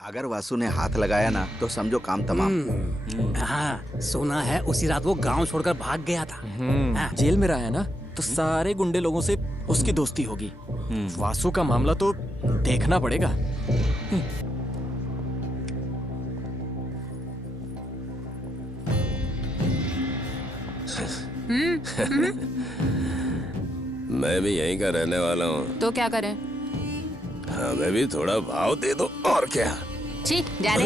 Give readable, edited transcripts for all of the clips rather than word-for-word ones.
अगर वासु ने हाथ लगाया ना तो समझो काम तमाम। हाँ, सुना है उसी रात वो गांव छोड़कर भाग गया था। हाँ। जेल में रहा है ना, तो सारे गुंडे लोगों से उसकी दोस्ती होगी। वासु का मामला तो देखना पड़ेगा। मैं भी यहीं का रहने वाला हूँ। तो क्या करें? हमें भी थोड़ा भाव दे दो और क्या। छी, जा रे।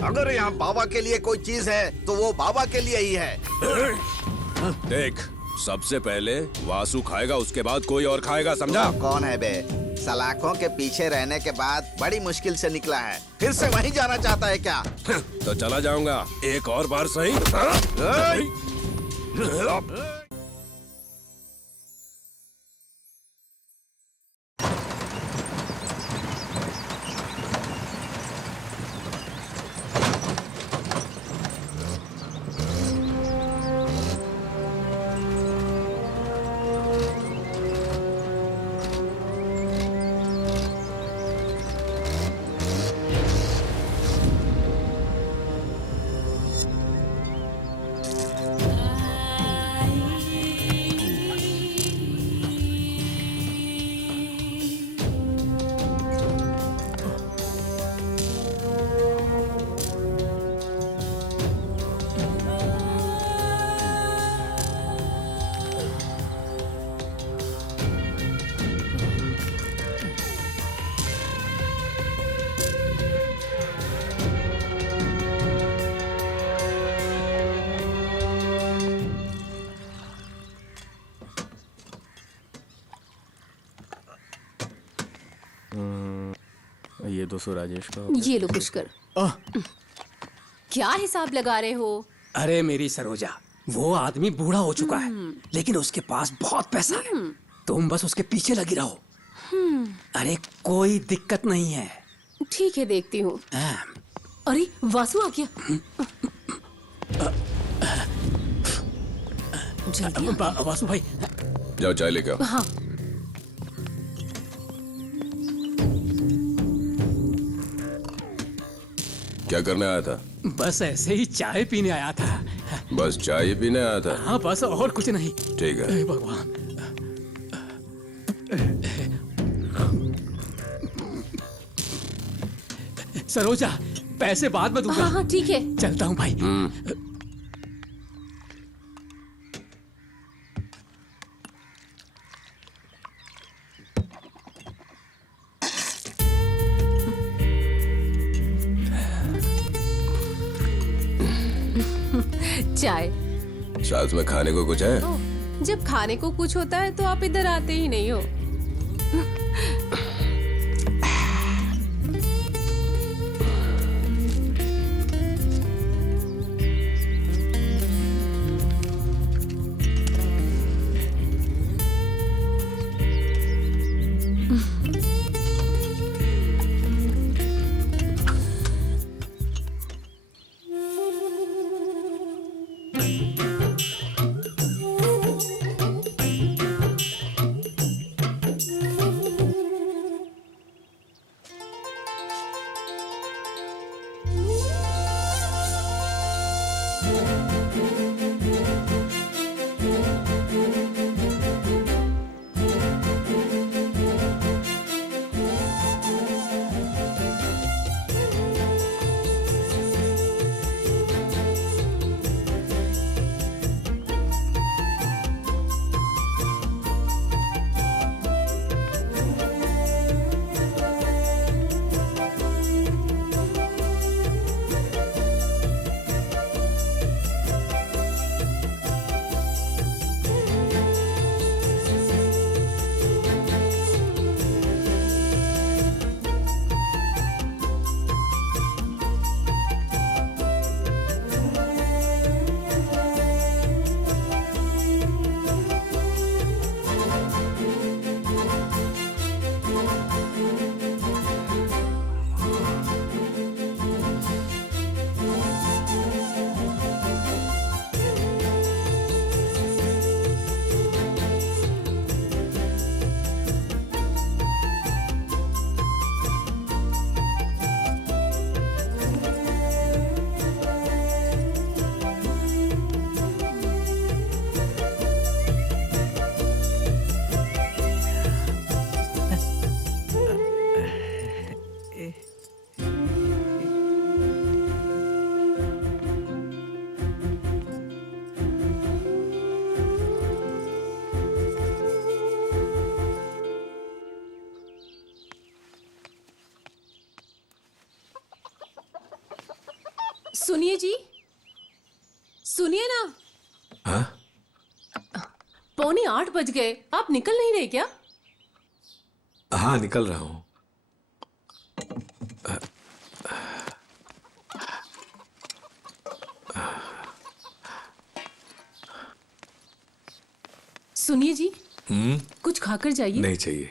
अगर यहाँ बाबा के लिए कोई चीज है तो वो बाबा के लिए ही है। देख, सबसे पहले वासु खाएगा, उसके बाद कोई और खाएगा, समझा? कौन है बे? सलाखों के पीछे रहने के बाद बड़ी मुश्किल से निकला है, फिर से वहीं जाना चाहता है क्या? तो चला जाऊंगा एक और बार सही। ये 200 राजेश का। ये लो पुष्कर। क्या हिसाब लगा रहे हो? अरे मेरी सरोजा, वो आदमी बूढ़ा हो चुका है, लेकिन उसके पास बहुत पैसा है। तुम बस उसके पीछे लगी रहो। अरे कोई दिक्कत नहीं है। ठीक है, देखती हूँ। हाँ। अरे वासु आ गया। जल्दी आ। वासु भाई। जाओ चाय लेके आओ। हाँ। क्या करने आया था? बस ऐसे ही चाय पीने आया था। बस चाय ही पीने आया था? हाँ, बस और कुछ नहीं। ठीक है। हे भगवान। सरोजा, पैसे बाद में दूंगा। हाँ हाँ ठीक है। चलता हूँ भाई। चाय। साथ में खाने को कुछ है? जब खाने को कुछ होता है तो आप इधर आते ही नहीं हो। सुनिए जी, सुनिए ना। हाँ? 7:45 बज गए, आप निकल नहीं रहे क्या? हाँ, निकल रहा हूँ। सुनिए जी, कुछ खाकर जाइए। नहीं चाहिए।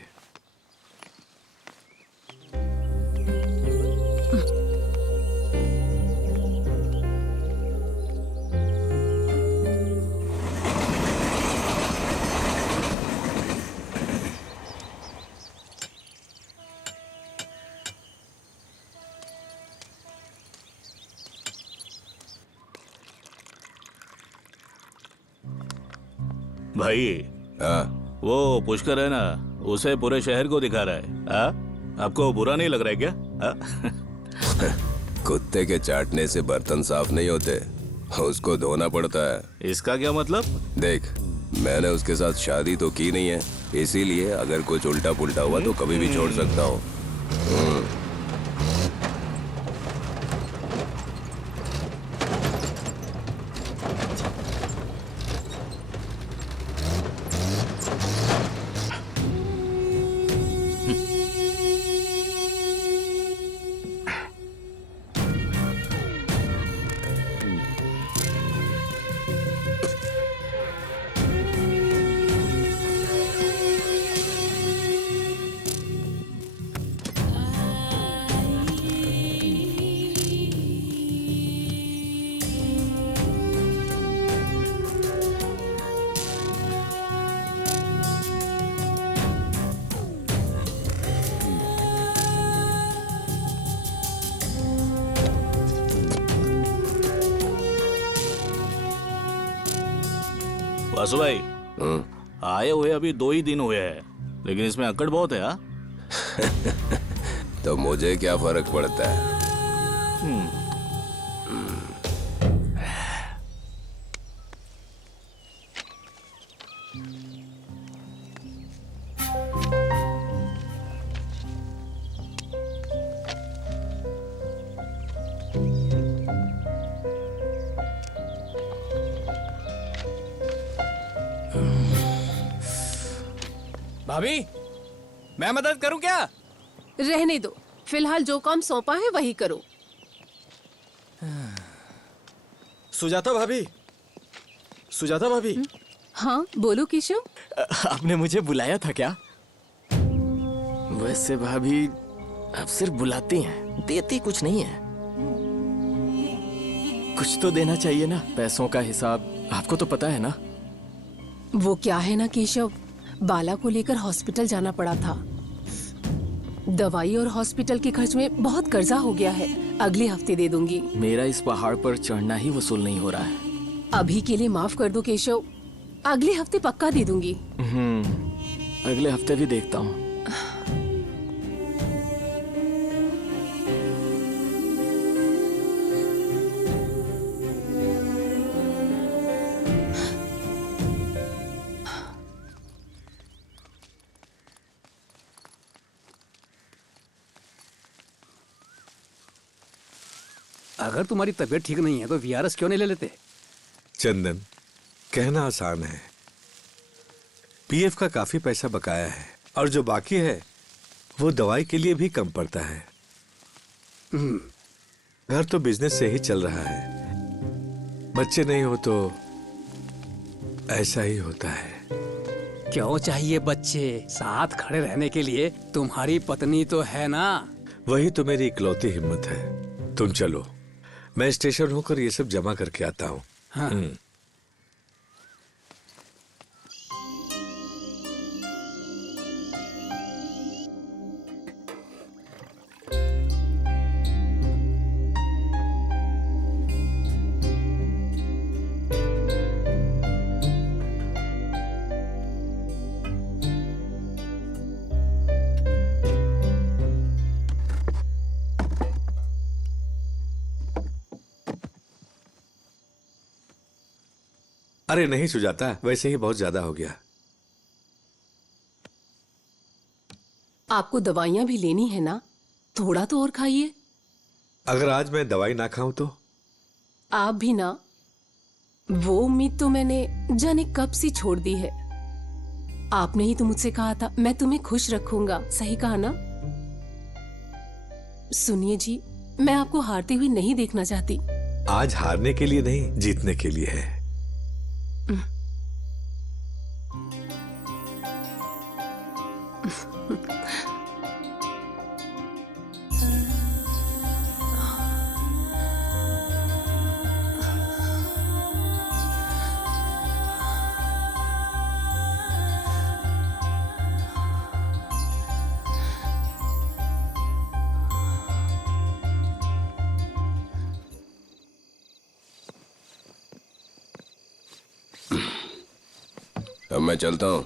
भाई, हाँ, वो पुष्कर है ना, उसे पूरे शहर को दिखा रहा है। आपको बुरा नहीं लग रहा है क्या? कुत्ते के चाटने से बर्तन साफ नहीं होते, उसको धोना पड़ता है। इसका क्या मतलब? देख, मैंने उसके साथ शादी तो की नहीं है, इसीलिए अगर कुछ उल्टा पुल्टा हुआ तो कभी भी छोड़ सकता हूँ। वासु भाई, आए हुए अभी 2 ही दिन हुए हैं, लेकिन इसमें अकड़ बहुत है। तो मुझे क्या फर्क पड़ता है? भाभी, मैं मदद करूं क्या? रहने दो, फिलहाल जो काम सौंपा है वही करो। सुजाता भाभी, सुजाता भाभी, हाँ बोलो केशव। आपने मुझे बुलाया था क्या? वैसे भाभी, आप सिर्फ बुलाती हैं, देती कुछ नहीं है। कुछ तो देना चाहिए ना। पैसों का हिसाब आपको तो पता है ना। वो क्या है ना केशव, बाला को लेकर हॉस्पिटल जाना पड़ा था। दवाई और हॉस्पिटल के खर्च में बहुत कर्जा हो गया है। अगले हफ्ते दे दूंगी। मेरा इस पहाड़ पर चढ़ना ही वसूल नहीं हो रहा है। अभी के लिए माफ कर दो केशव, अगले हफ्ते पक्का दे दूंगी। अगले हफ्ते भी देखता हूँ। अगर तुम्हारी तबीयत ठीक नहीं है तो वीआरएस क्यों नहीं ले लेते? चंदन, कहना आसान है। पीएफ का काफी पैसा बकाया है और जो बाकी है वो दवाई के लिए भी कम पड़ता है। घर तो बिजनेस से ही चल रहा है। बच्चे नहीं हो तो ऐसा ही होता है। क्यों चाहिए बच्चे? साथ खड़े रहने के लिए तुम्हारी पत्नी तो है ना। वही तो मेरी इकलौती हिम्मत है। तुम चलो, मैं स्टेशन होकर ये सब जमा करके आता हूँ। हाँ। अरे नहीं सुजाता, वैसे ही बहुत ज्यादा हो गया। आपको दवाइयाँ भी लेनी है ना, थोड़ा तो और खाइए। अगर आज मैं दवाई ना खाऊं तो? आप भी ना, वो उम्मीद तो मैंने जाने कब से छोड़ दी है। आपने ही तो मुझसे कहा था मैं तुम्हें खुश रखूंगा, सही कहा ना? सुनिए जी, मैं आपको हारते हुए नहीं देखना चाहती। आज हारने के लिए नहीं, जीतने के लिए है। अब मैं चलता हूँ,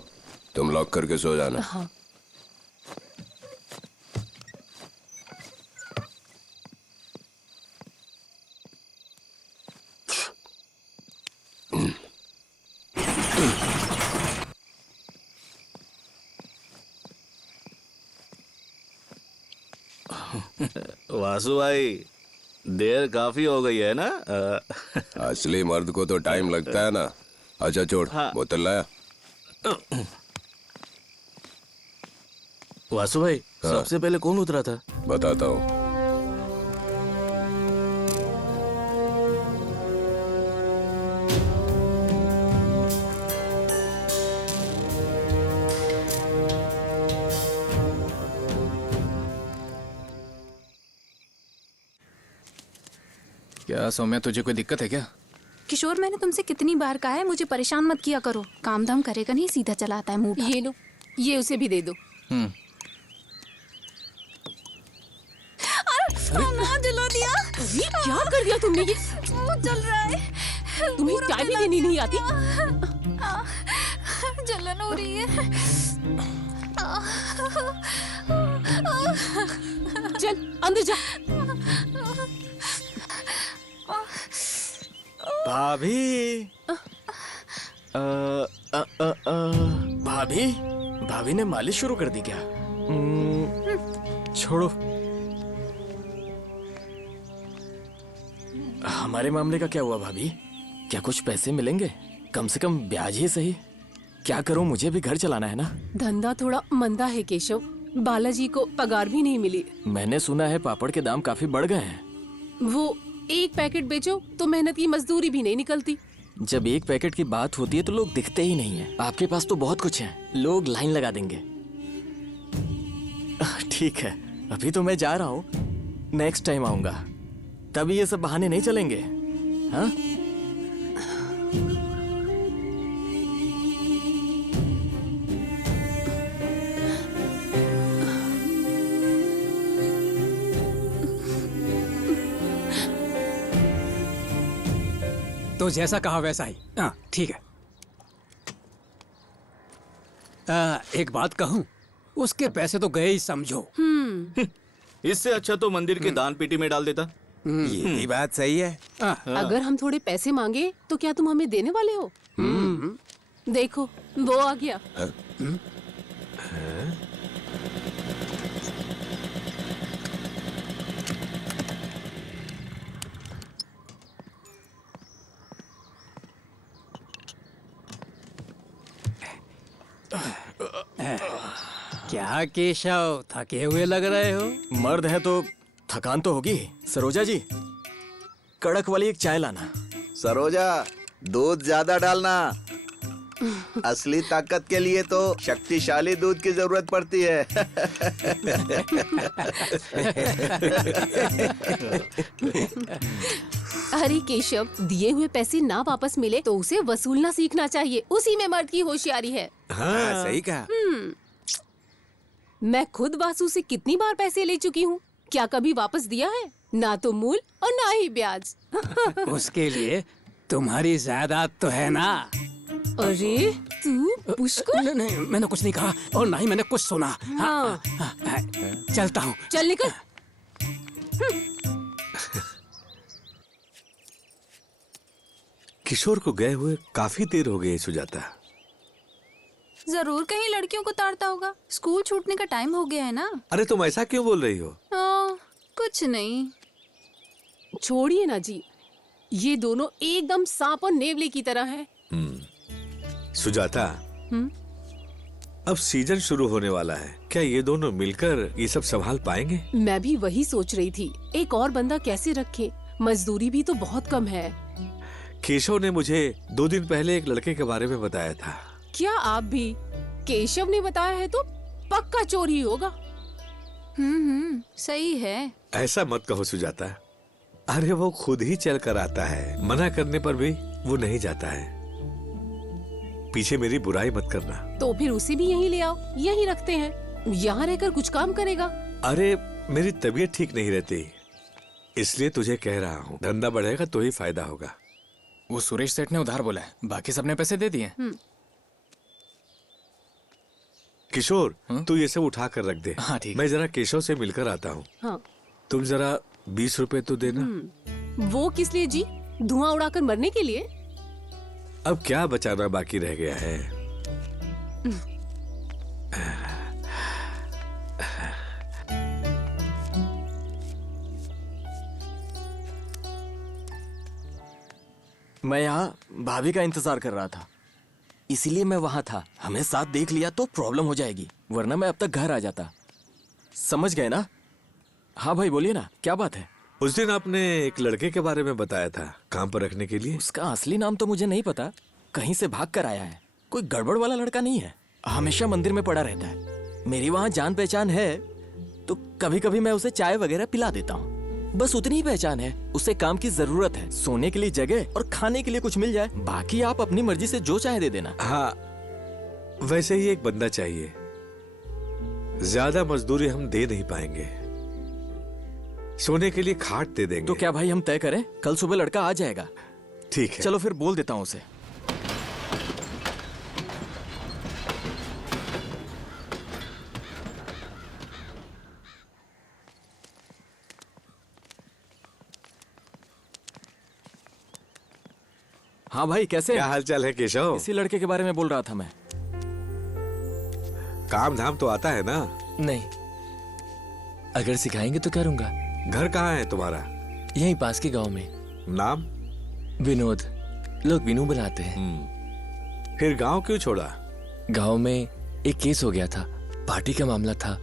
तुम लॉक करके सो जाना। हाँ। वासु भाई, देर काफी हो गई है ना? असली मर्द को तो टाइम लगता है ना। अच्छा छोड़, बोतल लाया। वासु भाई, सबसे पहले कौन उतरा था? बताता हूँ। क्या सौम्या, तुझे कोई दिक्कत है क्या? किशोर, मैंने तुमसे कितनी बार कहा है मुझे परेशान मत किया करो। काम धाम करेगा नहीं, सीधा चला आता है मुंह। ये लो, ये उसे भी दे दो। ना जला दिया। ये क्या कर दिया तुमने? ये वो जल रहा है। तुम्हें चाय भी देनी नहीं आती? जलन हो रही है। चल अंदर जा। भाभी, भाभी, भाभी ने मालिश शुरू कर दी क्या? छोड़ो। हमारे मामले का क्या हुआ भाभी? क्या कुछ पैसे मिलेंगे? कम से कम ब्याज ही सही। क्या करूं, मुझे भी घर चलाना है ना। धंधा थोड़ा मंदा है केशव, बालाजी को पगार भी नहीं मिली। मैंने सुना है पापड़ के दाम काफी बढ़ गए हैं। वो एक पैकेट बेचो तो मेहनत की मजदूरी भी नहीं निकलती। जब एक पैकेट की बात होती है तो लोग दिखते ही नहीं है। आपके पास तो बहुत कुछ है, लोग लाइन लगा देंगे। ठीक है, अभी तो मैं जा रहा हूँ, नेक्स्ट टाइम आऊंगा। तभी ये सब बहाने नहीं चलेंगे। हाँ? तो जैसा कहा वैसा ही। हाँ ठीक है। एक बात कहूँ, उसके पैसे तो गए ही समझो। इससे अच्छा तो मंदिर के दान पेटी में डाल देता। ये भी बात सही है। अगर हम थोड़े पैसे मांगे तो क्या तुम हमें देने वाले हो? देखो वो आ गया। क्या केशव, थके हुए लग रहे हो? मर्द है तो थकान तो होगी। सरोजा जी, कड़क वाली एक चाय लाना। सरोजा, दूध ज्यादा डालना। असली ताकत के लिए तो शक्तिशाली दूध की जरूरत पड़ती है। अरे केशव, दिए हुए पैसे ना वापस मिले तो उसे वसूलना सीखना चाहिए। उसी में मर्द की होशियारी है। हाँ, सही कहा। मैं खुद वासु से कितनी बार पैसे ले चुकी हूँ, क्या कभी वापस दिया है? ना तो मूल और ना ही ब्याज। उसके लिए तुम्हारी जायदाद तो है ना। अरे तू पुष्कर? नहीं, नहीं, मैंने कुछ नहीं कहा और ना ही मैंने कुछ सुना। हाँ। चलता हूँ। चल निकल। किशोर को गए हुए काफी देर हो गई सुजाता। जरूर कहीं लड़कियों को ताड़ता होगा। स्कूल छूटने का टाइम हो गया है ना। अरे तुम ऐसा क्यों बोल रही हो? कुछ नहीं। छोड़िए ना जी, ये दोनों एकदम सांप और नेवले की तरह हैं। सुजाता, अब सीजन शुरू होने वाला है, क्या ये दोनों मिलकर ये सब संभाल पाएंगे? मैं भी वही सोच रही थी, एक और बंदा कैसे रखे, मजदूरी भी तो बहुत कम है। केशव ने मुझे 2 दिन पहले एक लड़के के बारे में बताया था। क्या आप भी? केशव ने बताया है तो पक्का चोर ही होगा। सही है। ऐसा मत कहो सुजाता, अरे वो खुद ही चल कर आता है, मना करने पर भी वो नहीं जाता है। पीछे मेरी बुराई मत करना। तो फिर उसे भी यहीं ले आओ, यहीं रखते हैं, यहाँ रहकर कुछ काम करेगा। अरे मेरी तबीयत ठीक नहीं रहती, इसलिए तुझे कह रहा हूँ, धंधा बढ़ेगा तो ही फायदा होगा। वो सुरेश सेठ ने उधार बोला है, बाकी सबने पैसे दे दिए। किशोर, तू ये सब उठा कर रख दे। हाँ, ठीक। मैं जरा केशव से मिलकर आता हूँ। हाँ। तुम जरा 20 रुपए तो देना। वो किस लिए जी? धुआं उड़ाकर मरने के लिए? अब क्या बचाना बाकी रह गया है? मैं यहाँ भाभी का इंतजार कर रहा था, इसीलिए मैं वहां था। हमें साथ देख लिया तो प्रॉब्लम हो जाएगी, वरना मैं अब तक घर आ जाता। समझ गए ना? हाँ भाई बोलिए ना, क्या बात है? उस दिन आपने एक लड़के के बारे में बताया था, काम पर रखने के लिए। उसका असली नाम तो मुझे नहीं पता, कहीं से भाग कर आया है। कोई गड़बड़ वाला लड़का नहीं है, हमेशा मंदिर में पड़ा रहता है। मेरी वहाँ जान पहचान है, तो कभी कभी मैं उसे चाय वगैरह पिला देता हूँ, बस उतनी ही पहचान है। उसे काम की जरूरत है, सोने के लिए जगह और खाने के लिए कुछ मिल जाए, बाकी आप अपनी मर्जी से जो चाहे दे देना। हाँ, वैसे ही एक बंदा चाहिए, ज्यादा मजदूरी हम दे नहीं पाएंगे, सोने के लिए खाट दे देंगे। तो क्या भाई हम तय करें? कल सुबह लड़का आ जाएगा। ठीक है, चलो फिर बोल देता हूँ उसे। हाँ भाई, कैसे? क्या हालचाल है केशव? इसी लड़के के बारे में बोल रहा था मैं। काम धाम तो आता है ना? नहीं, अगर सिखाएंगे तो करूंगा। घर कहाँ है तुम्हारा? यहीं पास के गांव में। नाम? विनोद, लोग विनू बुलाते हैं। फिर गांव क्यों छोड़ा? गांव में एक केस हो गया था, पार्टी का मामला था,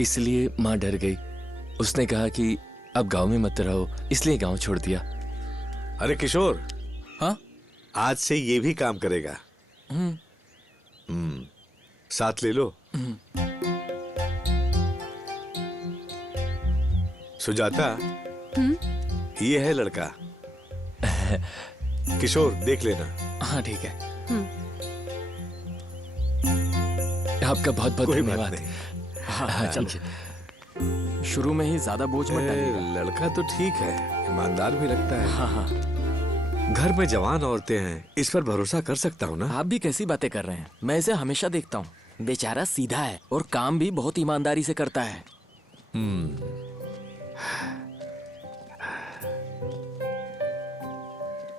इसलिए माँ डर गई। उसने कहा कि अब गांव में मत रहो, इसलिए गांव छोड़ दिया। अरे किशोर, हाँ, आज से ये भी काम करेगा। साथ ले लो। सुजाता, ये है लड़का। किशोर, देख लेना। हाँ ठीक है। आपका बहुत बहुत कोई बात धन्यवाद। नहीं। हाँ, ठीक है। शुरू में ही ज्यादा बोझ मत डालिएगा। लड़का तो ठीक है, ईमानदार भी लगता है। हाँ हाँ, घर में जवान औरतें हैं, इस पर भरोसा कर सकता हूँ ना? आप भी कैसी बातें कर रहे हैं? मैं इसे हमेशा देखता हूँ, बेचारा सीधा है और काम भी बहुत ईमानदारी से करता है।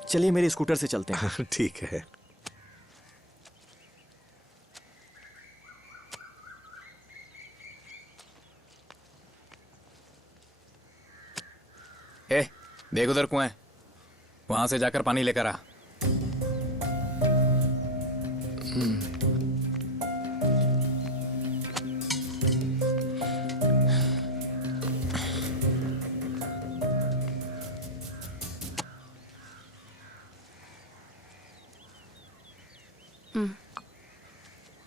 चलिए मेरे स्कूटर से चलते हैं। ठीक है। ए, देख उधर कुआं है, वहां से जाकर पानी लेकर आ।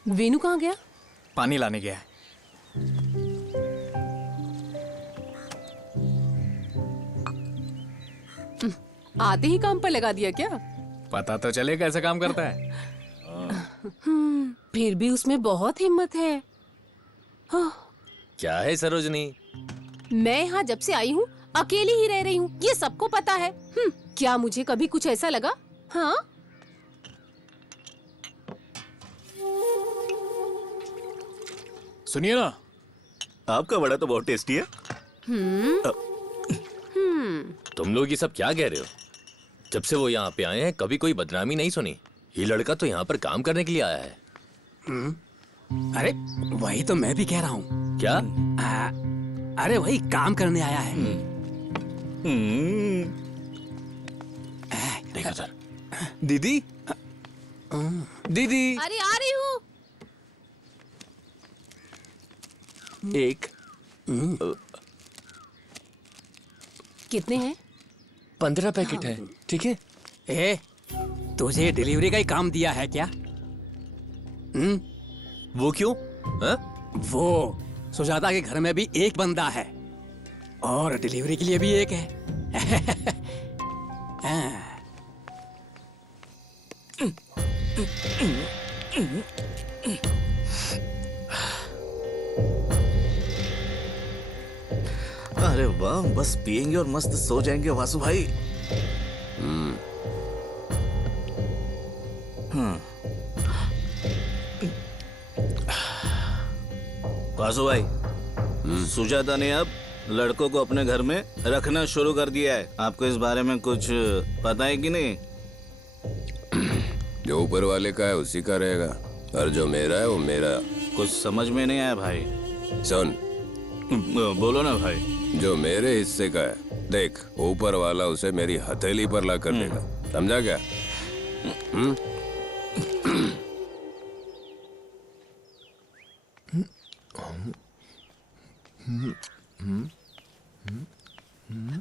वेणु कहाँ गया? पानी लाने गया है। आते ही काम पर लगा दिया क्या? पता तो चले कैसे काम करता है। फिर भी उसमें बहुत हिम्मत है। क्या है सरोजनी? मैं यहाँ जब से आई हूँ अकेली ही रह रही हूँ, ये सबको पता है। क्या मुझे कभी कुछ ऐसा लगा? हाँ, सुनिए ना, आपका वड़ा तो बहुत टेस्टी है। तुम लोग ये सब क्या कह रहे हो? जब से वो यहाँ पे आए हैं कभी कोई बदनामी नहीं सुनी। ये लड़का तो यहाँ पर काम करने के लिए आया है। अरे वही तो मैं भी कह रहा हूँ। क्या? अरे वही काम करने आया है। एक नजर। दीदी दीदी अरे आ रही हूँ। एक कितने हैं? 15 पैकेट है, ठीक है? ए, तुझे डिलीवरी का ही काम दिया है क्या? वो क्यों? हाँ? वो सुजाता के घर में भी एक बंदा है और डिलीवरी के लिए भी एक है। अरे वाह, बस पिएंगे और मस्त सो जाएंगे वासु भाई। वासु भाई, सुजाता ने अब लड़कों को अपने घर में रखना शुरू कर दिया है। आपको इस बारे में कुछ पता है कि नहीं? जो ऊपर वाले का है उसी का रहेगा, और जो मेरा है वो मेरा। कुछ समझ में नहीं आया भाई। सुन, बोलो ना भाई। जो मेरे हिस्से का है, देख, ऊपर वाला उसे मेरी हथेली पर ला कर देगा, समझा क्या?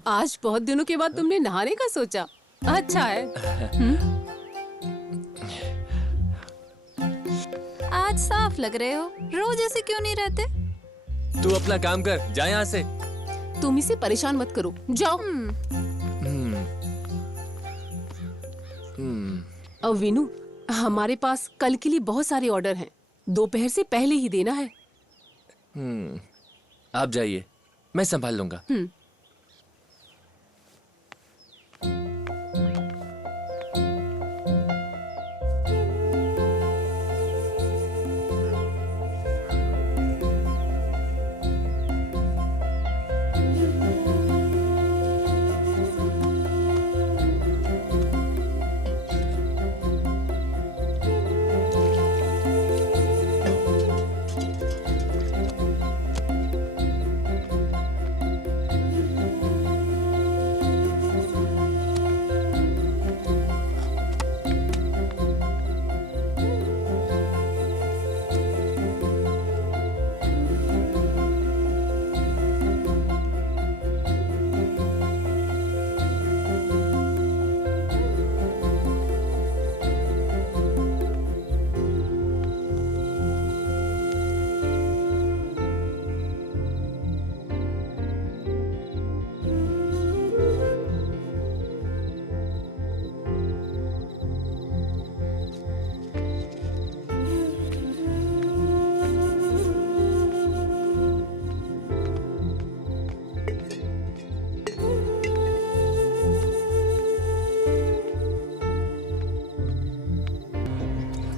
आज बहुत दिनों के बाद तुमने नहाने का सोचा। अच्छा है। आज साफ लग रहे हो, रोज ऐसे क्यों नहीं रहते? तू अपना काम कर, जा यहाँ से। तुम इसे परेशान मत करो, जाओ। अब विनू, हमारे पास कल के लिए बहुत सारे ऑर्डर हैं। दोपहर से पहले ही देना है। आप जाइए, मैं संभाल लूंगा।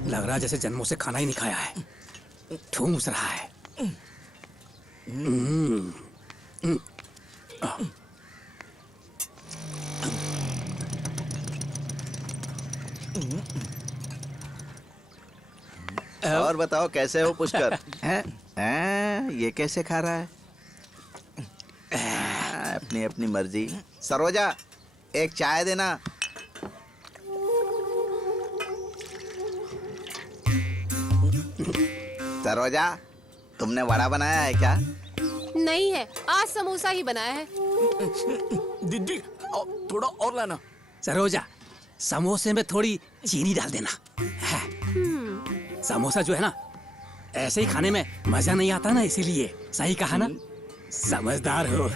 लग रहा जैसे जन्मों से खाना ही नहीं खाया है। ठूंस रहा है। और बताओ कैसे हो पुष्कर? हैं? ये कैसे खा रहा है? अपनी अपनी मर्जी। सरोजा, एक चाय देना। सरोजा, तुमने वड़ा बनाया है क्या? नहीं है, आज समोसा ही बनाया है। दीदी थोड़ा और लाना। सरोजा, समोसे में थोड़ी चीनी डाल देना। है। समोसा जो है ना, ऐसे ही खाने में मजा नहीं आता ना, इसीलिए। सही कहा ना? समझदार हो।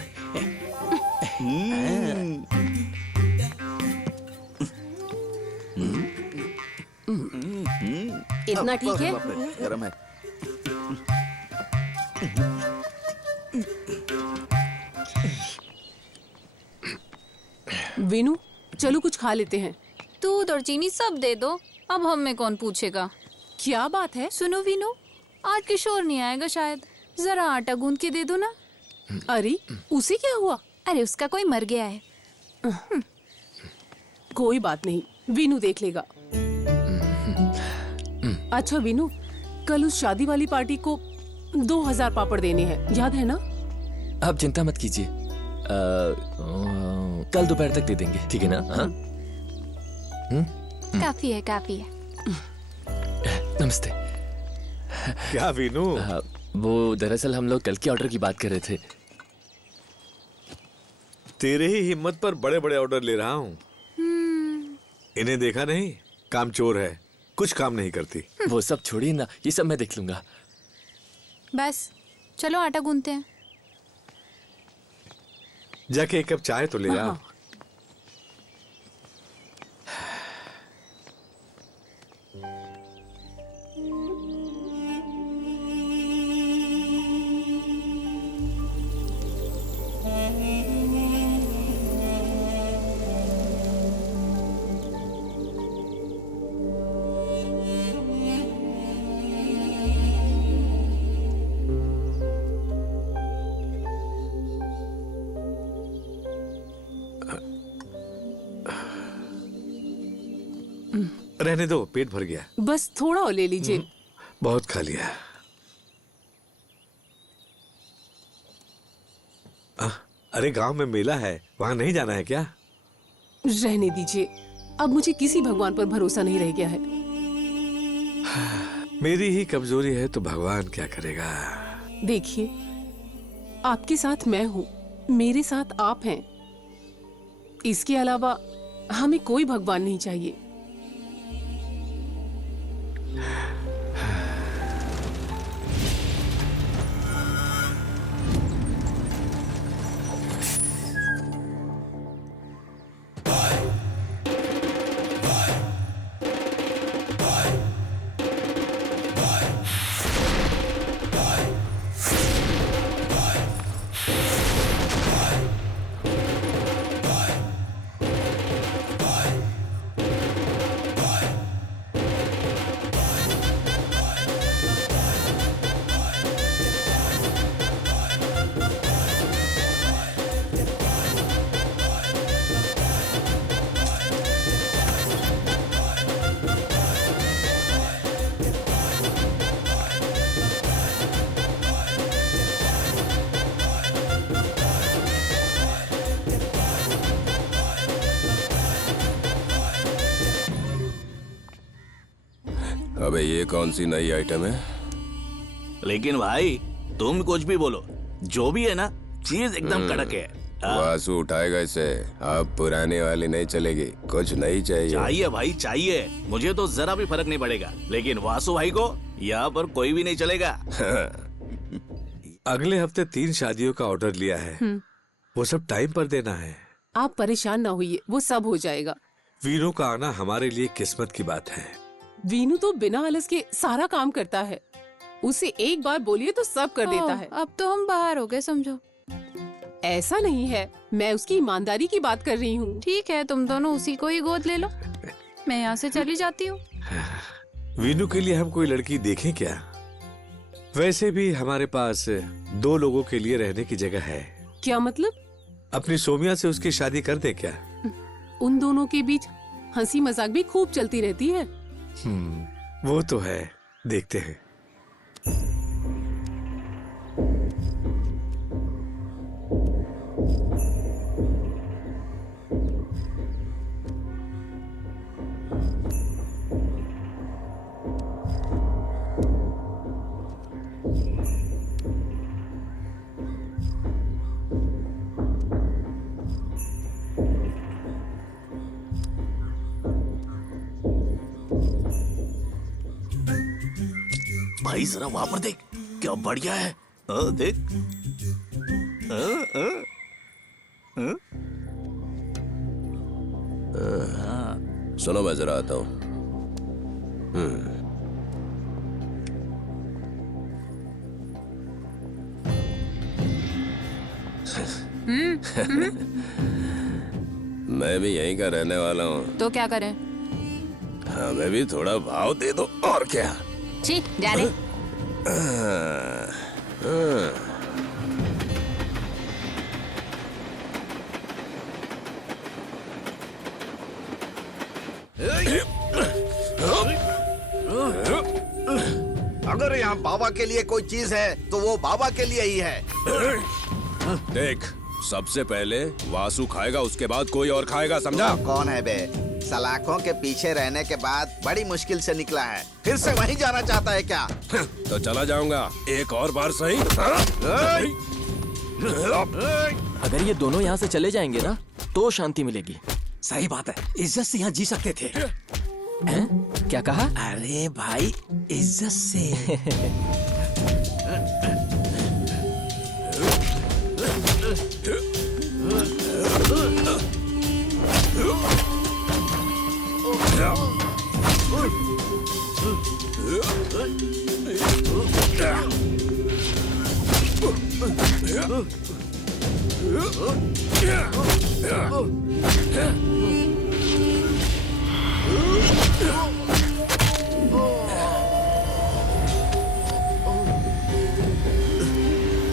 इतना ठीक है? गरम है। विनू, चलो कुछ खा लेते हैं। दूध और चीनी सब दे दो, अब हम में कौन पूछेगा। क्या बात है? सुनो वीनू, आज किशोर नहीं आएगा शायद, जरा आटा गूंद के दे दो ना। अरे, उसे क्या हुआ? अरे उसका कोई मर गया है। कोई बात नहीं, विनू देख लेगा। अच्छा विनू, कल उस शादी वाली पार्टी को 2000 पापड़ देने हैं, याद है ना? आप चिंता मत कीजिए, कल दोपहर तक दे देंगे, ठीक है ना? हाँ? काफी है काफी है। नमस्ते। क्या वीनू, वो दरअसल हम लोग कल के ऑर्डर की बात कर रहे थे। तेरे ही हिम्मत पर बड़े बड़े ऑर्डर ले रहा हूँ। इन्हें देखा नहीं, कामचोर है, कुछ काम नहीं करती। वो सब छोड़िए ना, ये सब मैं देख लूंगा। बस चलो आटा गूंथते हैं। जाके एक कप चाय तो ले आ। रहने दो, पेट भर गया। बस थोड़ा और ले लीजिए। बहुत खा लिया। अरे गांव में मेला है, वहां नहीं जाना है क्या? रहने दीजिए, अब मुझे किसी भगवान पर भरोसा नहीं रह गया है। मेरी ही कमजोरी है तो भगवान क्या करेगा। देखिए, आपके साथ मैं हूँ, मेरे साथ आप हैं। इसके अलावा हमें कोई भगवान नहीं चाहिए। अबे ये कौन सी नई आइटम है? लेकिन भाई तुम कुछ भी बोलो, जो भी है ना, चीज एकदम कड़क है। वासु उठाएगा इसे। अब पुरानी वाली नहीं चलेगी, कुछ नहीं चाहिए। चाहिए भाई चाहिए, मुझे तो जरा भी फर्क नहीं पड़ेगा, लेकिन वासु भाई को यहाँ पर कोई भी नहीं चलेगा। अगले हफ्ते 3 शादियों का ऑर्डर लिया है, वो सब टाइम पर देना है। आप परेशान ना होइए, वो सब हो जाएगा। वीनू का आना हमारे लिए किस्मत की बात है। वीनू तो बिना आलस के सारा काम करता है। उसे एक बार बोलिए तो सब कर देता है। अब तो हम बाहर हो गए समझो। ऐसा नहीं है, मैं उसकी ईमानदारी की बात कर रही हूँ। ठीक है, तुम दोनों उसी को ही गोद ले लो, मैं यहाँ से चली जाती हूँ। वीनू के लिए हम कोई लड़की देखें क्या? वैसे भी हमारे पास 2 लोगों के लिए रहने की जगह है। क्या मतलब? अपनी सोमिया से उसकी शादी कर दे क्या? उन दोनों के बीच हंसी मजाक भी खूब चलती रहती है। वो तो है, देखते हैं। भाई जरा वहां पर देख, क्या बढ़िया है। देख। सुनो, मैं जरा आता हूँ। मैं भी यहीं का रहने वाला हूँ। तो क्या करें? हमें भी थोड़ा भाव दे दो, और क्या। छी, जा रे। अगर यहाँ बाबा के लिए कोई चीज है तो वो बाबा के लिए ही है। देख, सबसे पहले वासु खाएगा, उसके बाद कोई और खाएगा, समझा? कौन है बे? सलाखों के पीछे रहने के बाद बड़ी मुश्किल से निकला है, फिर से वहीं जाना चाहता है क्या? तो चला जाऊंगा एक और बार सही। अगर ये दोनों यहाँ से चले जाएंगे ना तो शांति मिलेगी। सही बात है, इज्जत से यहाँ जी सकते थे। हैं? क्या कहा? अरे भाई, इज्जत से।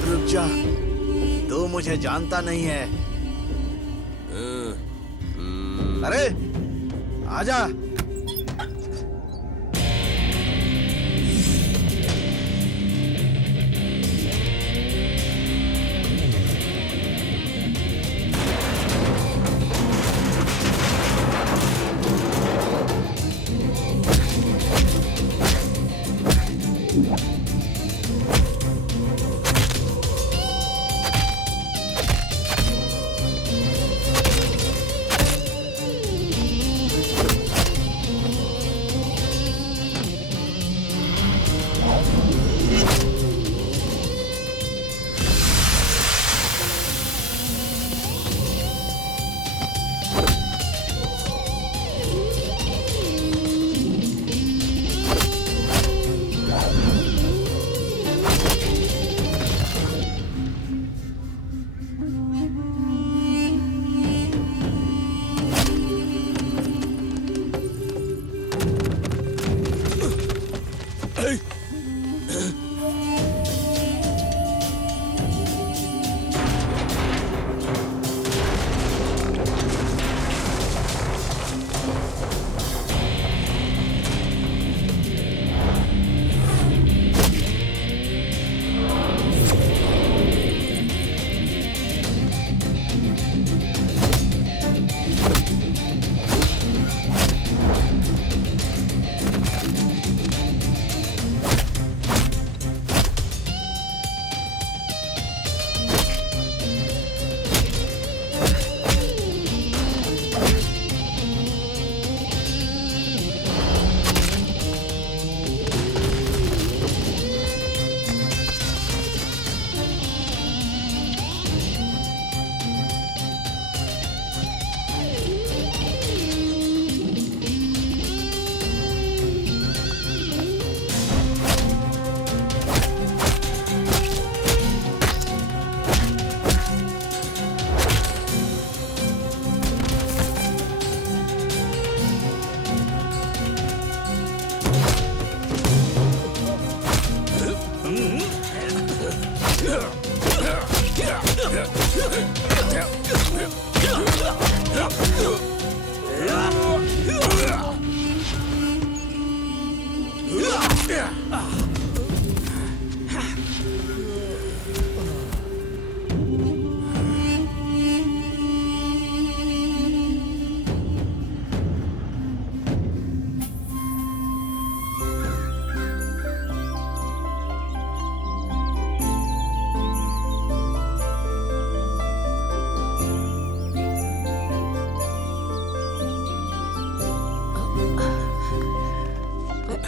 रुक जा, तू मुझे जानता नहीं है। अरे आजा।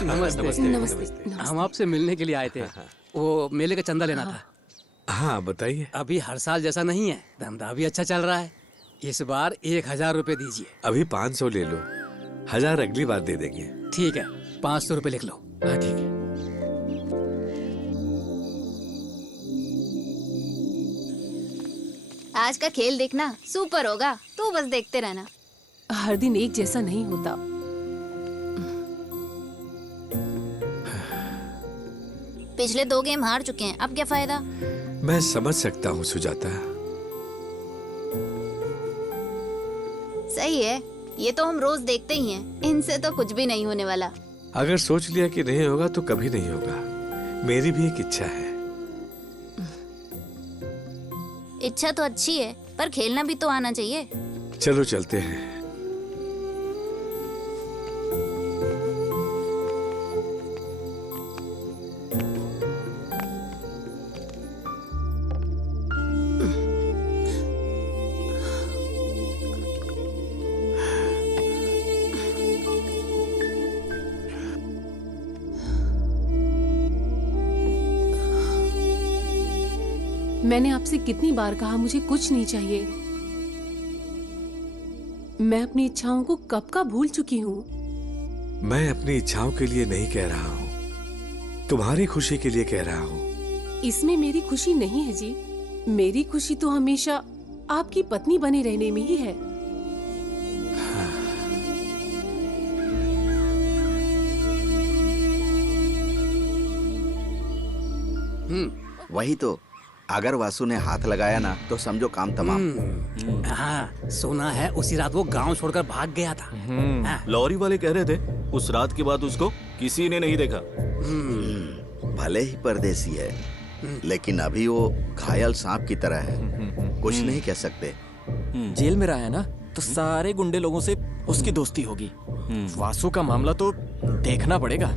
नमस्ते। नमस्ते। हम आपसे मिलने के लिए आए थे। वो मेले का चंदा लेना था। हाँ बताइए। अभी हर साल जैसा नहीं है, धंधा भी अच्छा चल रहा है। इस बार 1000 रुपए दीजिए। अभी 500 ले लो, 1000 अगली बार दे देंगे। ठीक है, 500 रुपए लिख लो। हाँ ठीक है। आज का खेल देखना सुपर होगा, तू बस देखते रहना। हर दिन एक जैसा नहीं होता। पिछले 2 गेम हार चुके हैं, अब क्या फायदा। मैं समझ सकता हूँ सुजाता। सही है, ये तो हम रोज देखते ही हैं। इनसे तो कुछ भी नहीं होने वाला। अगर सोच लिया कि नहीं होगा तो कभी नहीं होगा। मेरी भी एक इच्छा है। इच्छा तो अच्छी है, पर खेलना भी तो आना चाहिए। चलो चलते हैं। मैंने आपसे कितनी बार कहा मुझे कुछ नहीं चाहिए। मैं अपनी इच्छाओं को कब का भूल चुकी हूँ। मैं अपनी इच्छाओं के लिए नहीं कह रहा हूँ, तुम्हारी खुशी के लिए कह रहा हूँ। इसमें मेरी खुशी नहीं है जी। मेरी खुशी तो हमेशा आपकी पत्नी बने रहने में ही है। वही तो, अगर वासु ने हाथ लगाया ना तो समझो काम तमाम। हाँ, सुना है उसी रात वो गांव छोड़कर भाग गया था। हाँ, लॉरी वाले कह रहे थे उस रात के बाद उसको किसी ने नहीं देखा। भले ही परदेसी है, लेकिन अभी वो घायल सांप की तरह है, कुछ नहीं कह सकते। जेल में रहा है ना, तो सारे गुंडे लोगों से उसकी दोस्ती होगी। वासु का मामला तो देखना पड़ेगा।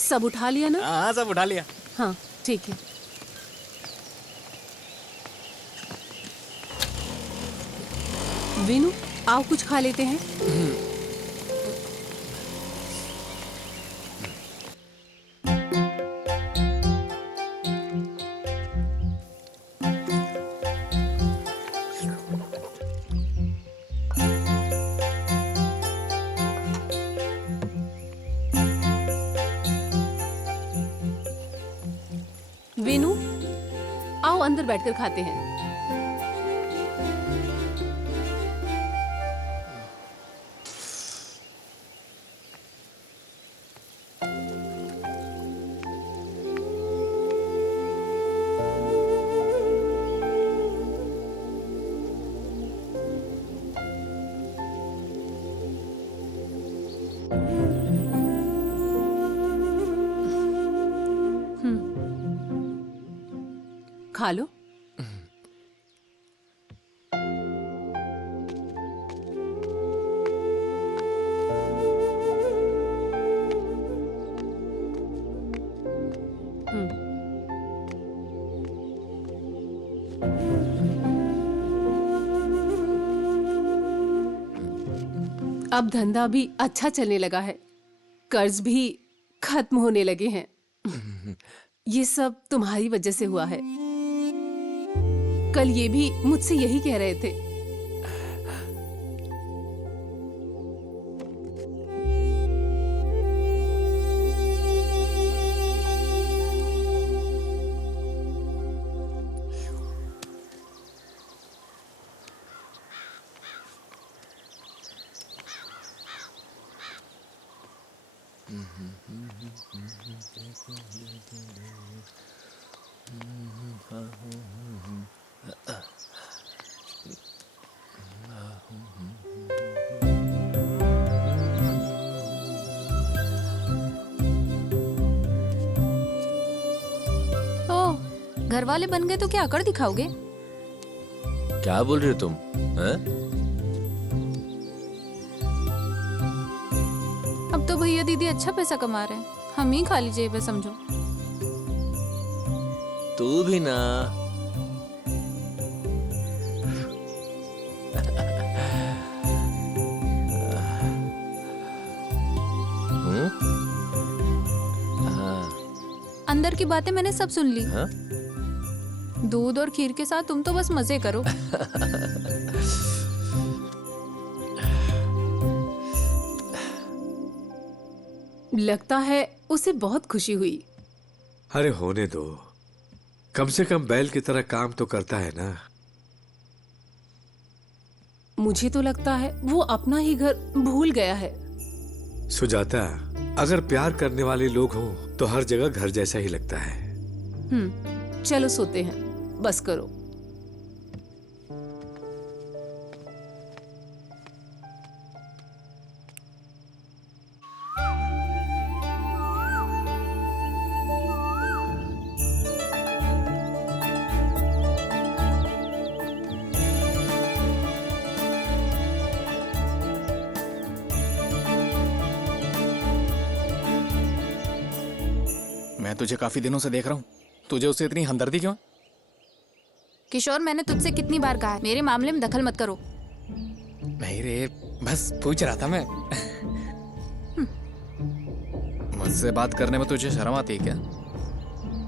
सब उठा लिया ना? हाँ, सब उठा लिया। हाँ ठीक है। विनु, आओ कुछ खा लेते हैं। विनु, आओ अंदर बैठकर खाते हैं। खा लो। अब धंधा भी अच्छा चलने लगा है, कर्ज भी खत्म होने लगे हैं। ये सब तुम्हारी वजह से हुआ है। कल ये भी मुझसे यही कह रहे थे। घर वाले बन गए तो क्या अकड़ दिखाओगे? क्या बोल रहे हो तुम? हैं? अब तो भैया दीदी अच्छा पैसा कमा रहे हैं, हम ही खाली जेब है समझो। तू भी ना। अंदर की बातें मैंने सब सुन ली। हाँ? दूध और खीर के साथ तुम तो बस मजे करो। लगता है उसे बहुत खुशी हुई। अरे होने दो, कम से कम बैल की तरह काम तो करता है ना। मुझे तो लगता है वो अपना ही घर भूल गया है। सुजाता, अगर प्यार करने वाले लोग हों तो हर जगह घर जैसा ही लगता है। चलो सोते हैं, बस करो। मैं तुझे काफी दिनों से देख रहा हूँ, तुझे उससे इतनी हमदर्दी क्यों? किशोर, मैंने तुझसे कितनी बार कहा है मेरे मामले में दखल मत करो। नहीं रे, बस पूछ रहा था मैं। मुझसे बात करने में तुझे शर्म आती है क्या?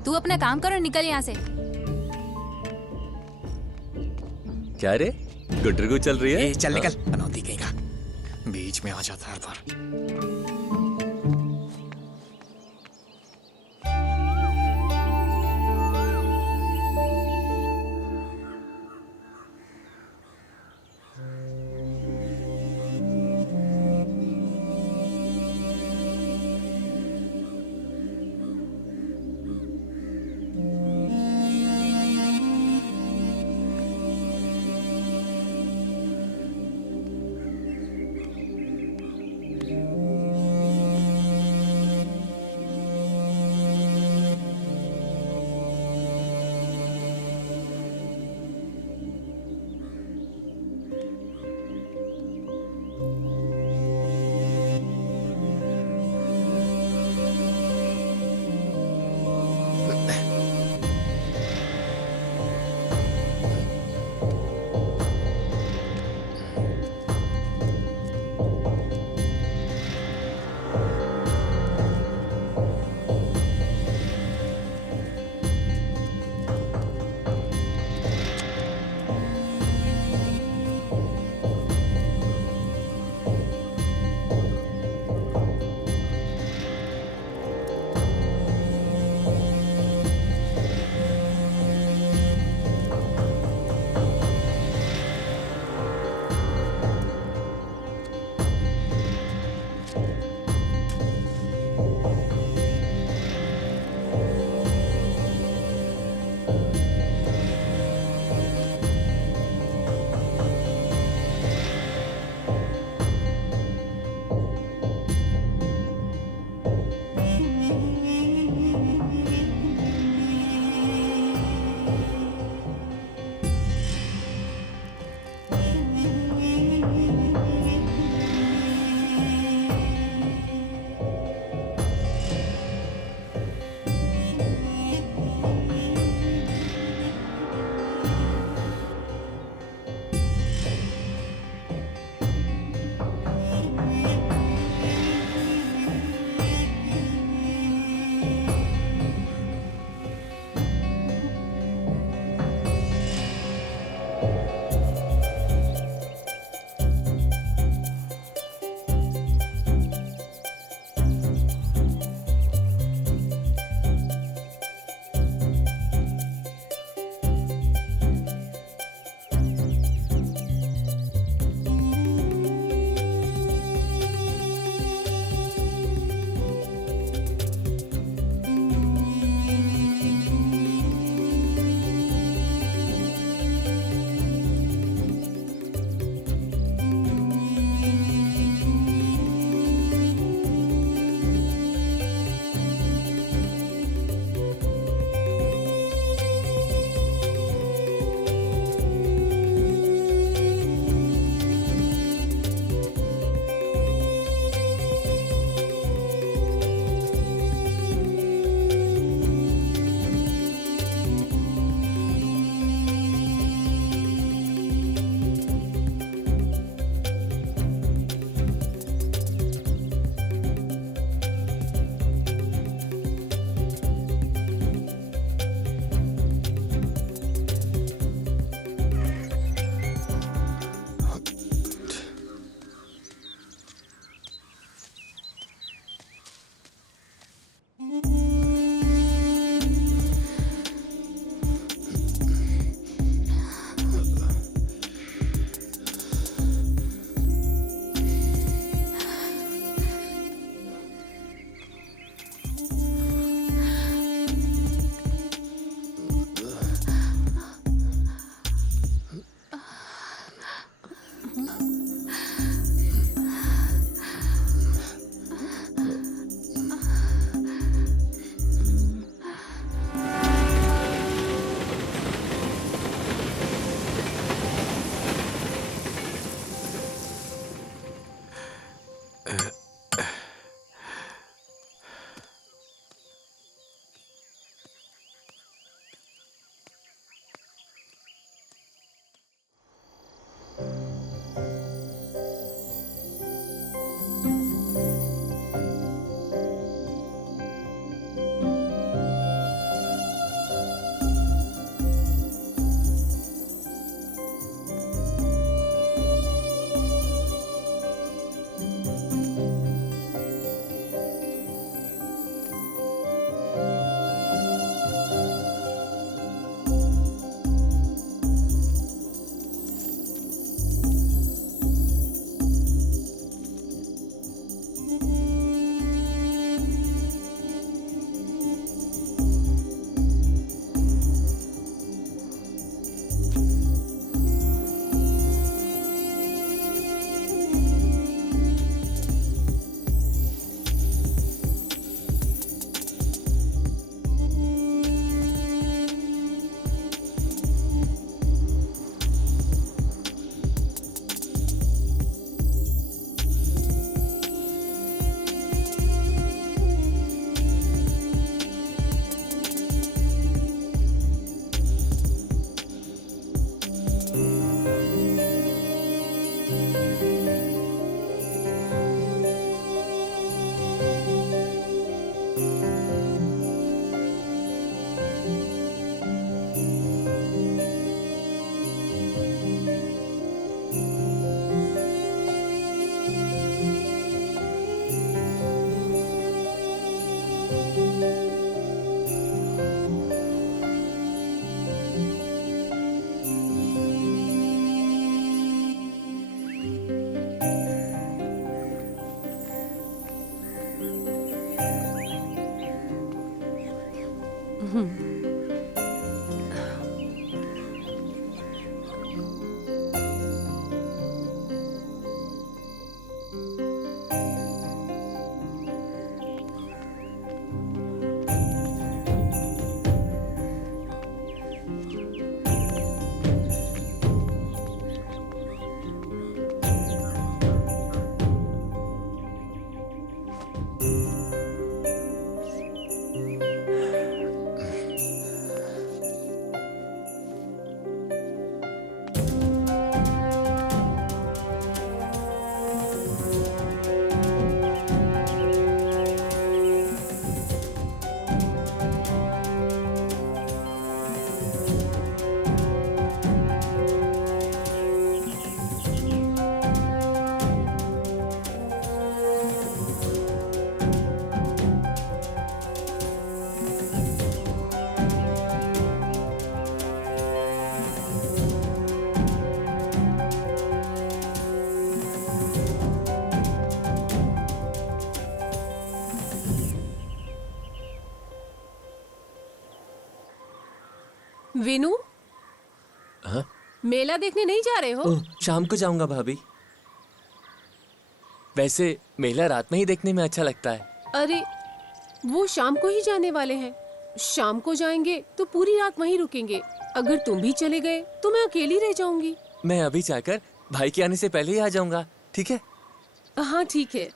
तू अपना काम कर और निकल यहाँ से। क्या रे, गुटरगु चल रही है? चल निकल, अनौती कहीं का, बीच में आ जाता है हर बार। विनू, हाँ? मेला देखने नहीं जा रहे हो? ओह, शाम को जाऊंगा भाभी। वैसे मेला रात में ही देखने में अच्छा लगता है। अरे वो शाम को ही जाने वाले हैं। शाम को जाएंगे तो पूरी रात वहीं रुकेंगे। अगर तुम भी चले गए तो मैं अकेली रह जाऊंगी। मैं अभी जाकर भाई के आने से पहले ही आ जाऊंगा, ठीक है? हाँ ठीक है।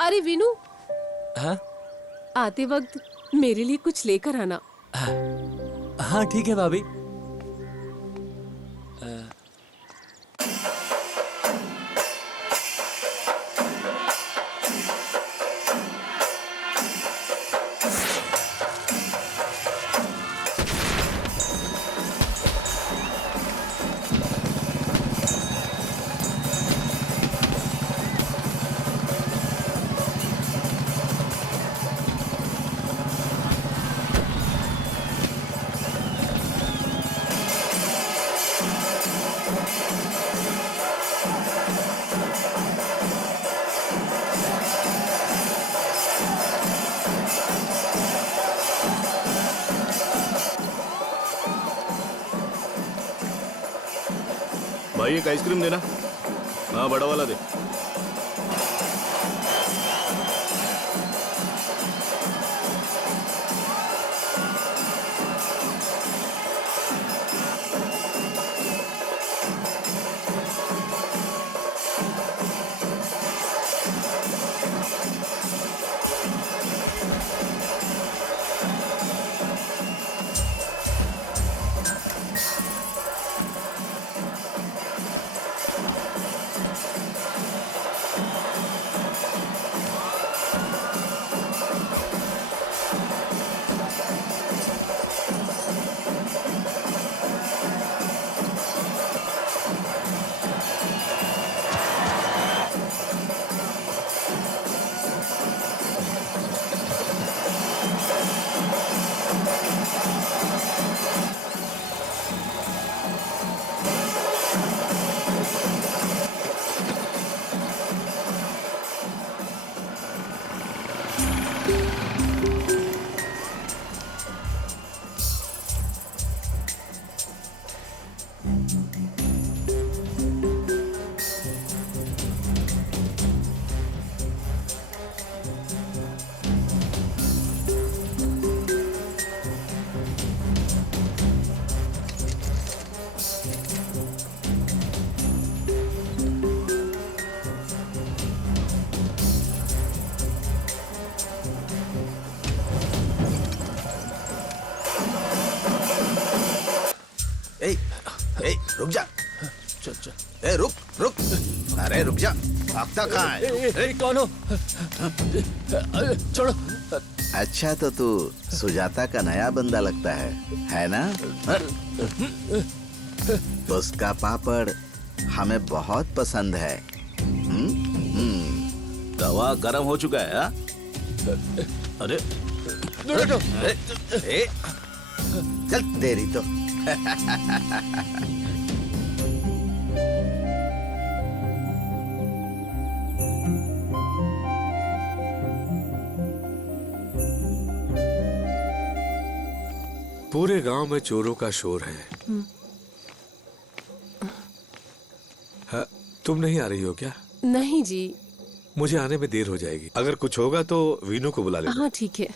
अरे विनू, हाँ आते वक्त मेरे लिए कुछ लेकर आना। हाँ ठीक है भाभी। भाई एक आइसक्रीम देना। हाँ बड़ा वाला दे। ए, ए, रुक जा। ए, रुक रुक। अरे रुक जा, भागता कहाँ है? कौन हो? छोड़ो। अच्छा तो तू सुजाता का नया बंदा लगता है ना? उसका पापड़ हमें बहुत पसंद है। तवा गर्म हो चुका है। हाँ? अरे चल तेरी तो। पूरे गांव में चोरों का शोर है। हाँ, तुम नहीं आ रही हो क्या? नहीं जी। मुझे आने में देर हो जाएगी। अगर कुछ होगा तो वीनू को बुला लेना। हाँ ठीक है।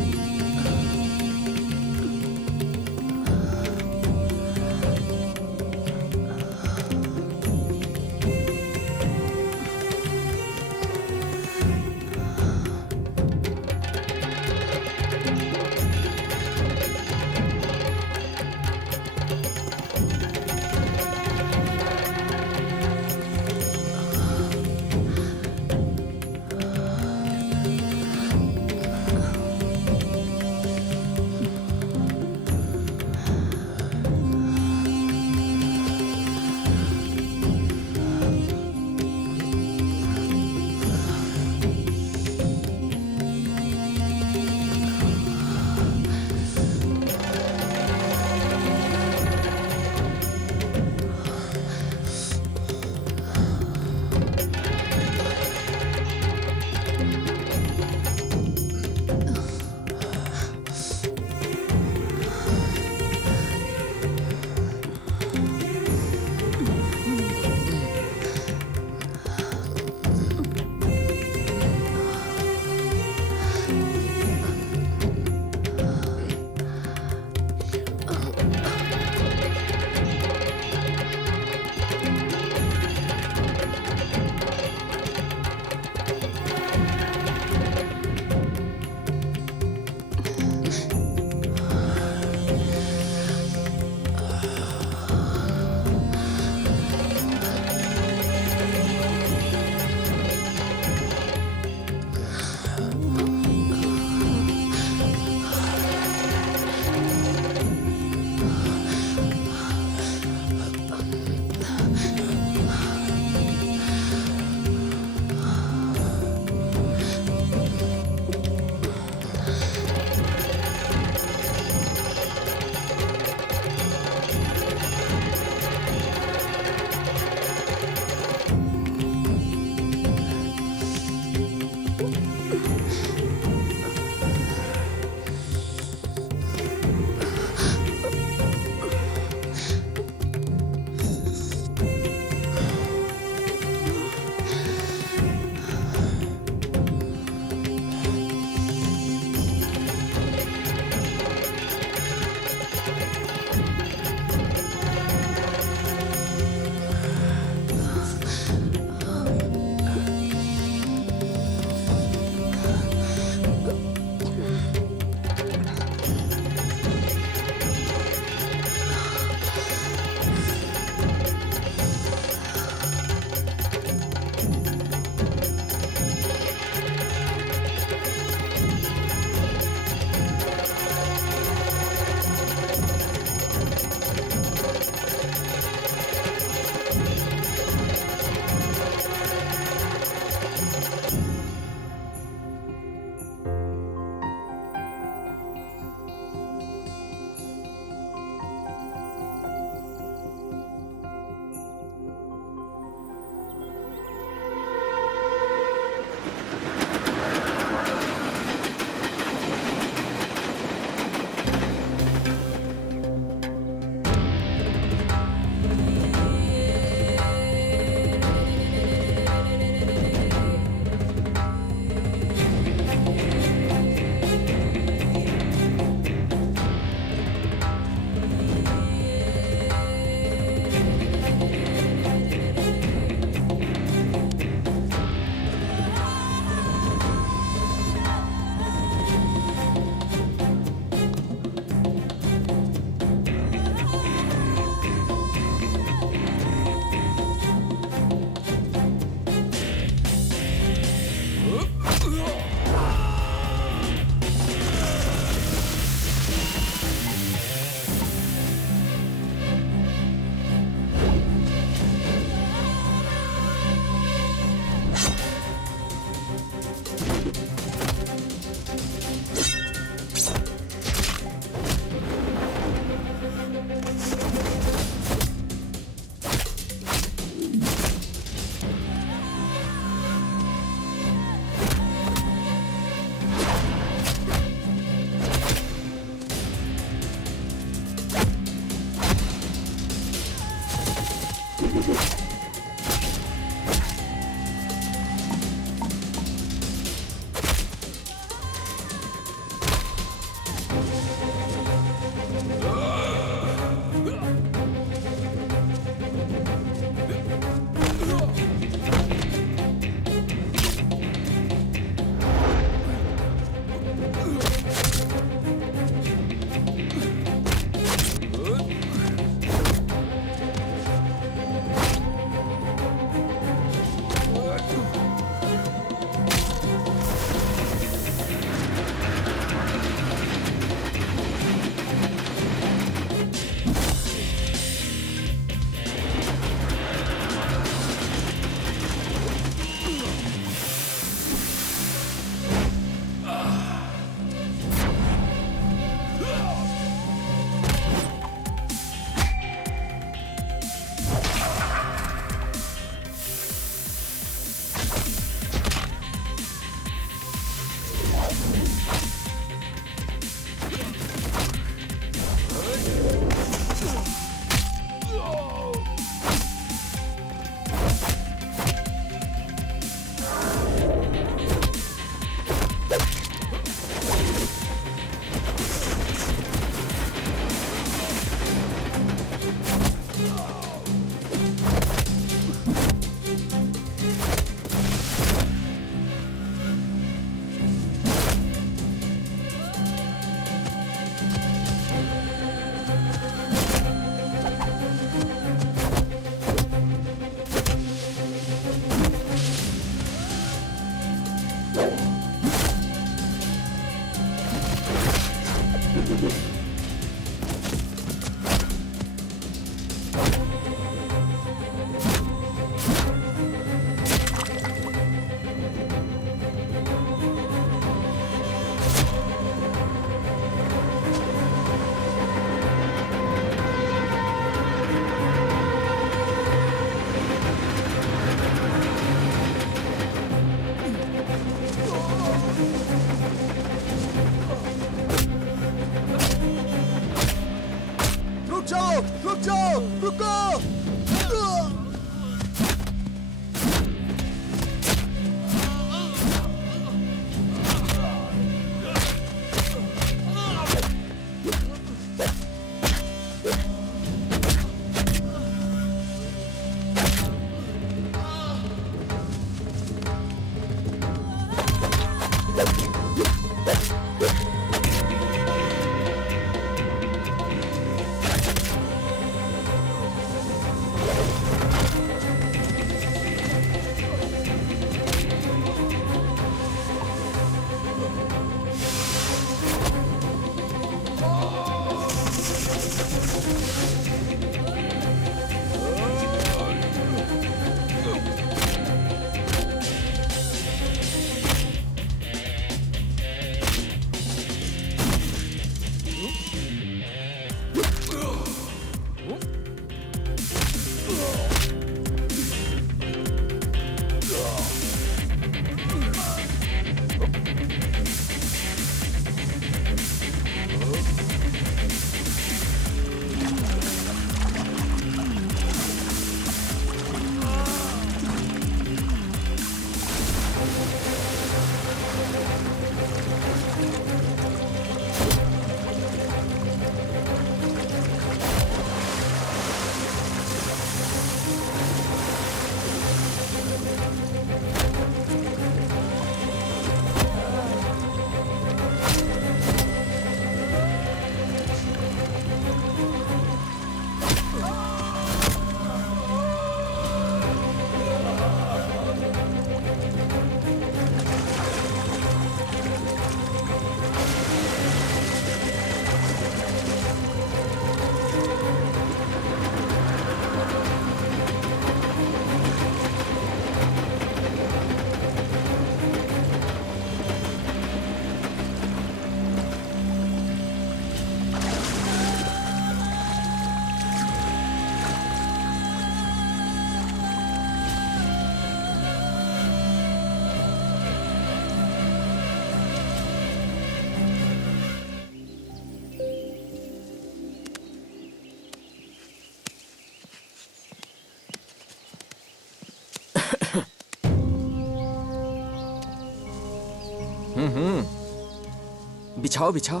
बिछाओ बिछाओ।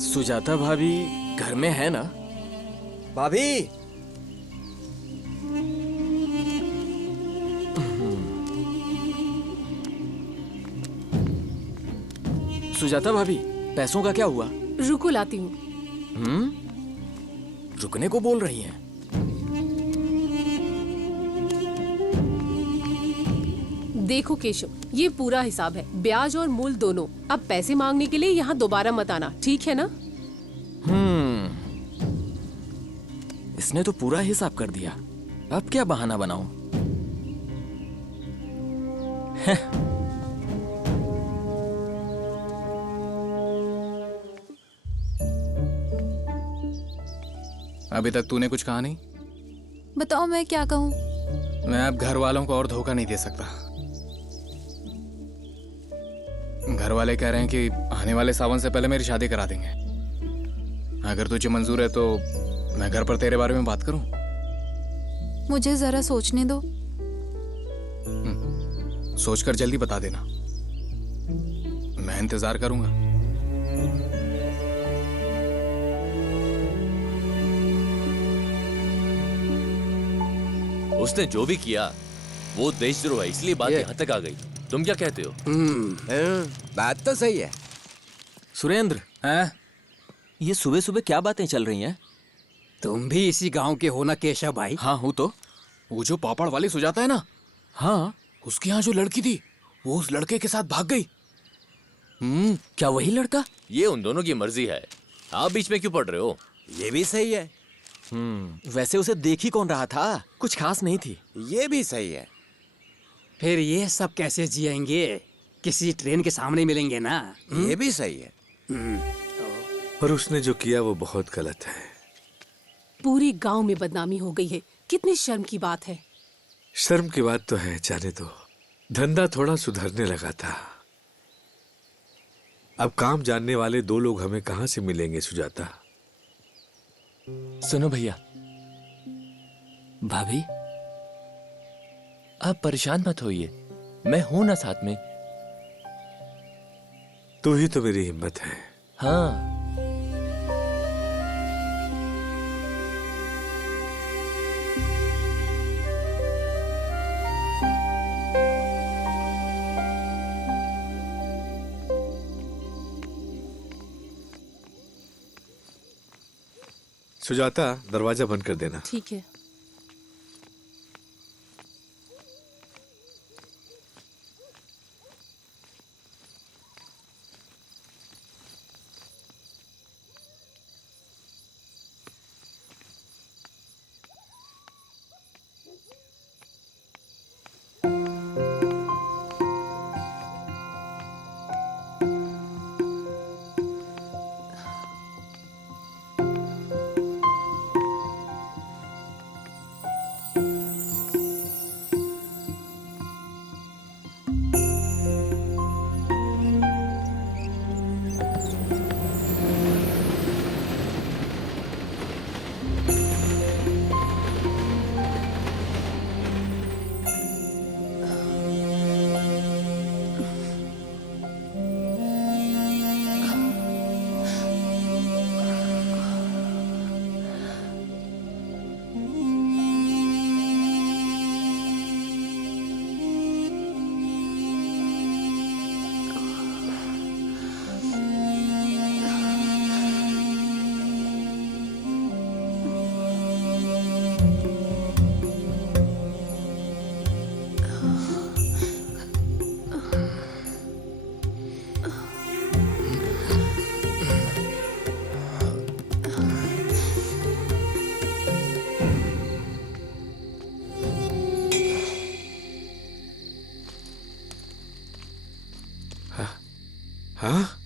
सुजाता भाभी घर में है ना? भाभी, सुजाता भाभी, पैसों का क्या हुआ? रुको लाती हूँ। रुकने को बोल रही हैं। देखो केशव, ये पूरा हिसाब है, ब्याज और मूल दोनों। अब पैसे मांगने के लिए यहाँ दोबारा मत आना, ठीक है ना? इसने तो पूरा हिसाब कर दिया। अब क्या बहाना बनाऊं? अभी तक तूने कुछ कहा नहीं। बताओ मैं क्या कहूँ? मैं अब घर वालों को और धोखा नहीं दे सकता। घर वाले कह रहे हैं कि आने वाले सावन से पहले मेरी शादी करा देंगे। अगर तुझे मंजूर है तो मैं घर पर तेरे बारे में बात करूं। मुझे जरा सोचने दो। सोचकर जल्दी बता देना, मैं इंतजार करूंगा। उसने जो भी किया वो देशद्रोह है, इसलिए बात यहाँ तक आ गई। तुम क्या कहते हो? बात तो सही है। सुरेंद्र, हैं? ये सुबह सुबह क्या बातें चल रही हैं? तुम भी इसी गांव के हो ना केशव भाई? हाँ हूँ तो। वो जो पापड़ वाली सुजाता है ना, हाँ, उसके यहाँ जो लड़की थी वो उस लड़के के साथ भाग गई। क्या वही लड़का? ये उन दोनों की मर्जी है, आप बीच में क्यों पड़ रहे हो? ये भी सही है। वैसे उसे देख ही कौन रहा था? कुछ खास नहीं थी। ये भी सही है। फिर ये सब कैसे जिएंगे? किसी ट्रेन के सामने मिलेंगे ना। ये भी सही है। पर उसने जो किया वो बहुत गलत है। पूरी गांव में बदनामी हो गई है, कितनी शर्म की बात है। शर्म की बात तो है, जाने दो। धंधा थोड़ा सुधरने लगा था। अब काम जानने वाले दो लोग हमें कहाँ से मिलेंगे सुजाता? सुनो भैया, भाभी आप परेशान मत होइए, मैं हूं ना साथ में। तू ही तो मेरी हिम्मत है। हाँ सुजाता, दरवाजा बंद कर देना। ठीक है। हाँ?